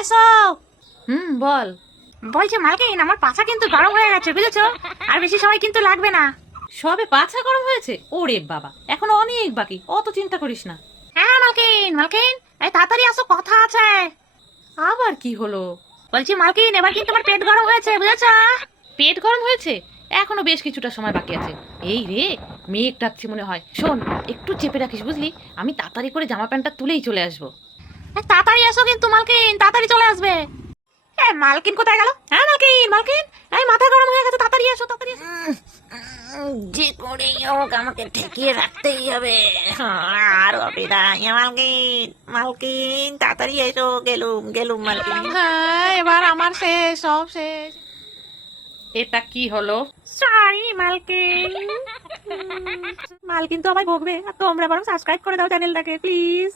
এসো। বল। বলছি মালকিন, আমার পাছা কিন্তু গরম হয়ে গেছে বুঝেছো, আর বেশি সময় কিন্তু লাগবে না। সবে পাছা গরম হয়েছে? ওরে বাবা, এখনো অনেক বাকি, অত চিন্তা করিস না। হ্যাঁ মালকিন, মালকিন এই তাড়াতাড়ি আসো, কথা আছে। আবার কি হলো? বলছি মালকিন, এবার কিন্তু আমার পেট গরম হয়েছে বুঝেছো। পেট গরম হয়েছে? এখনো বেশ কিছুটা সময় বাকি আছে। এই রে, মেঘ ডাকছে মনে হয়। শোন, একটু চেপে রাখিস বুঝলি, আমি তাড়াতাড়ি করে জামা প্যান্টটা তুলেই চলে আসবো। তাড়াতাড়ি এসো কিন্তু মালকিন, তাড়াতাড়ি চলে আসবে। মালকিন কোথায় গেল? হ্যাঁ মালকিন, মালকিন এই মাথা গরম হয়ে গেছে, তাড়াতাড়ি এসো, তাড়াতাড়ি এসো। যে করেই হোক আমাকে ঠেকিয়ে রাখতেই হবে, আর হবে না। মালকিন, মালকিন তাড়াতাড়ি এসো, গেলুম গেলুম মালকিন। হ্যাঁ, এবার আমার শেষ, সব শেষ। এটা কি হলো? সরি মালকিন। মালকিন তো আমায় বকবে, আর তোমরা বরং সাবস্ক্রাইব করে দাও চ্যানেলটাকে প্লিজ।